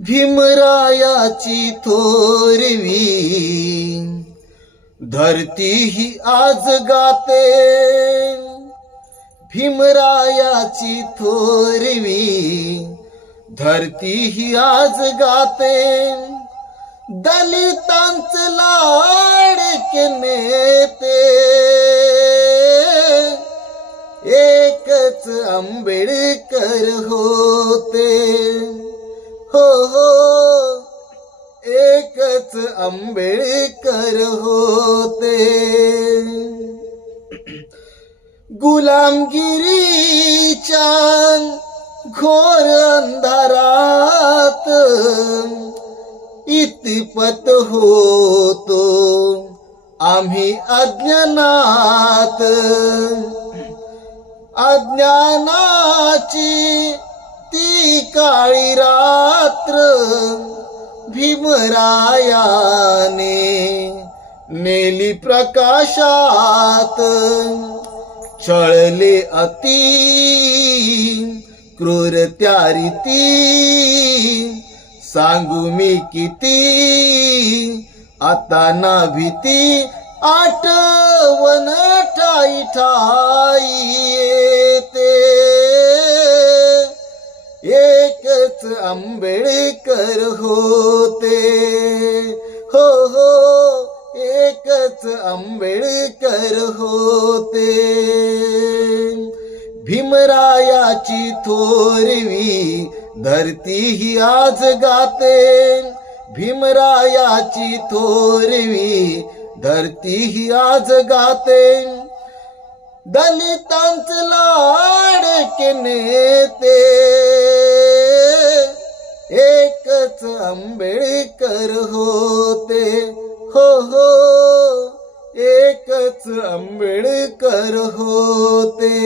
भीमरायाची थोरवी धरती ही आज गाते, भीमरायाची थोरवी धरती ही आज गाते, दलितांचे लाडके नेते एकच आंबेडकर होते, हो हो एकच आंबेडकर होते. गुलामगिरीच्या घोर अंधारात इतपत होतो आम्ही अज्ञानात, अज्ञानाची ती काळी रात्र भीमरायाने नेली प्रकाशात. छळले अति क्रूर त्या रीती, सांगू मी किती आता ना भीती. आठवण ठाई ठाई येते, एकच आंबेडकर होते, हो हो एकच आंबेडकर होते. भीमरायाची थोरवी धरती ही आज गाते, भीमरायाची थोरवी धरती ही आज गाते, दलितांचे लाडके नेते एकच आंबेडकर होते, हो हो एकच आंबेडकर होते.